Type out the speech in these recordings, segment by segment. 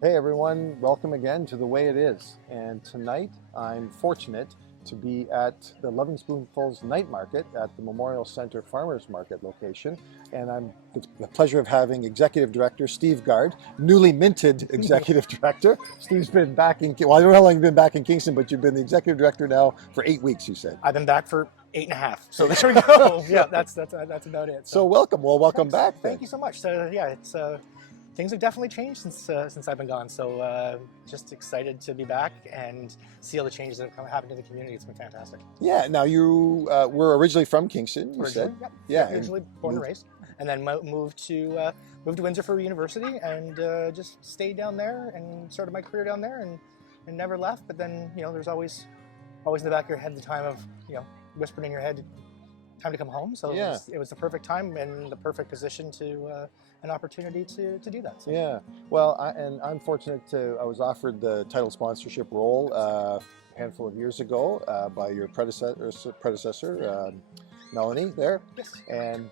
Hey everyone, welcome again to The Way It Is. And tonight I'm fortunate to be at the Loving Spoonful Night Market at the Memorial Center Farmers Market location. And it's the pleasure of having Executive Director Steve Gard, newly minted Executive Director. Steve's been back in, well, I don't know how long you've been back in Kingston, but you've been the Executive Director now for 8 weeks, you said. I've been back for 8.5. So there we go. Yeah, that's about it. So welcome. Well, welcome back then. Thank you so much. So yeah, it's things have definitely changed since I've been gone. So just excited to be back and see all the changes that have happened to the community. It's been fantastic. Yeah. Now you were originally from Kingston, you said? Yep. Yeah. Originally born and raised, and then moved to Windsor for university and just stayed down there and started my career down there and never left. But then there's always in the back of your head the time of whispered in your head, time to come home. So yeah. it was the perfect time and the perfect position to an opportunity to do that. So. Yeah, well, I'm fortunate I was offered the title sponsorship role a handful of years ago by your predecessor Melanie there. Yes. And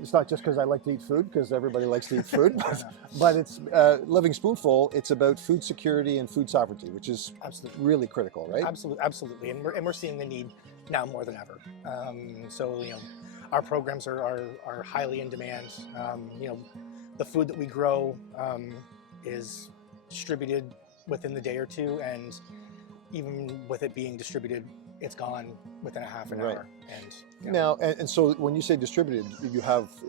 it's not just because I like to eat food, because everybody likes to eat food, but it's Loving Spoonful. It's about food security and food sovereignty, which is absolutely really critical, right? Absolutely, and we're seeing the need now more than ever. So our programs are highly in demand. The food that we grow is distributed within the day or two, and even with it being distributed, it's gone within a half an hour. And now, and so when you say distributed,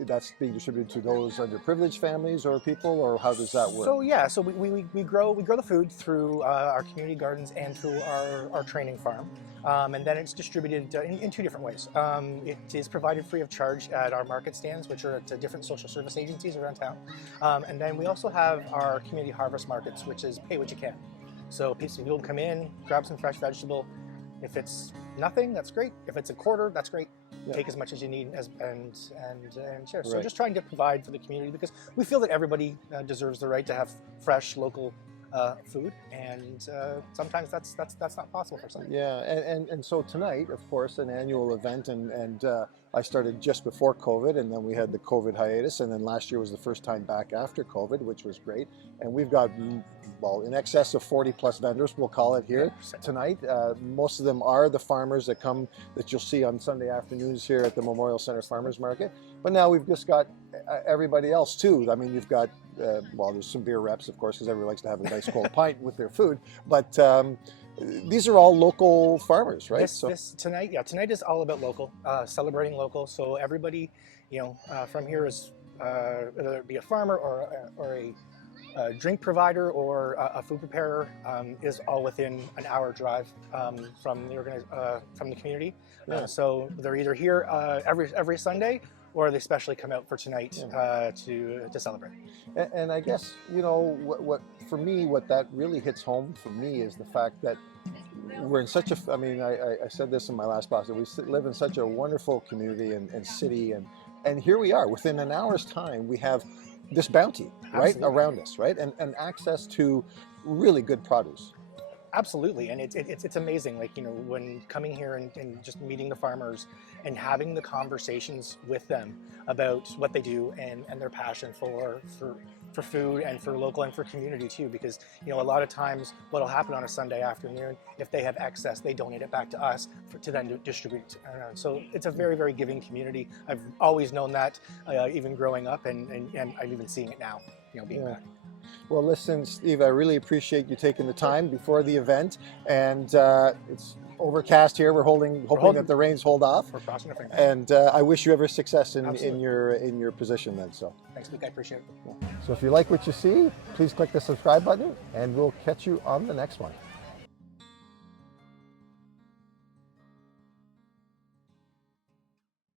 that's being distributed to those underprivileged families or people, or how does that work? So yeah, so we grow the food through our community gardens and through our training farm, and then it's distributed in two different ways. It is provided free of charge at our market stands, which are at different social service agencies around town, and then we also have our community harvest markets, which is pay what you can. So people come in, grab some fresh vegetable. If it's nothing, that's great. If it's a quarter, that's great. Yeah. Take as much as you need and share. So just trying to provide for the community, because we feel that everybody deserves the right to have fresh, local food, and sometimes that's not possible for some. Yeah, and so tonight, of course, an annual event, and I started just before COVID, and then we had the COVID hiatus, and then last year was the first time back after COVID, which was great. And we've got, well, in excess of 40 plus vendors, we'll call it here tonight. Most of them are the farmers that you'll see on Sunday afternoons here at the Memorial Center Farmers Market. But now we've just got everybody else too. I mean, you've got, well, there's some beer reps, of course, because everybody likes to have a nice cold pint with their food. But these are all local farmers, right? Tonight is all about local, celebrating local. So everybody, from here is whether it be a farmer or a drink provider or a food preparer, is all within an hour drive from the community. Yeah. So they're either here every Sunday, or they specially come out for tonight to celebrate. And I guess what that really hits home for me is the fact that we're in such a, I mean, I said this in my last post, that we live in such a wonderful community and city, and here we are, within an hour's time, we have this bounty, right, around us, right, and access to really good produce. Absolutely, and it's amazing, like, when coming here and just meeting the farmers and having the conversations with them about what they do and their passion for food and for local and for community too, because a lot of times what'll happen on a Sunday afternoon, if they have excess, they donate it back to us to then distribute. So it's a very, very giving community. I've always known that, even growing up, and I'm even seeing it now, being back. Well, listen, Steve, I really appreciate you taking the time before the event, and it's overcast here. We're hoping that the rains hold off. We're crossing our fingers. And I wish you every success in your position then. So thanks, Luca. I appreciate it. So if you like what you see, please click the subscribe button, and we'll catch you on the next one.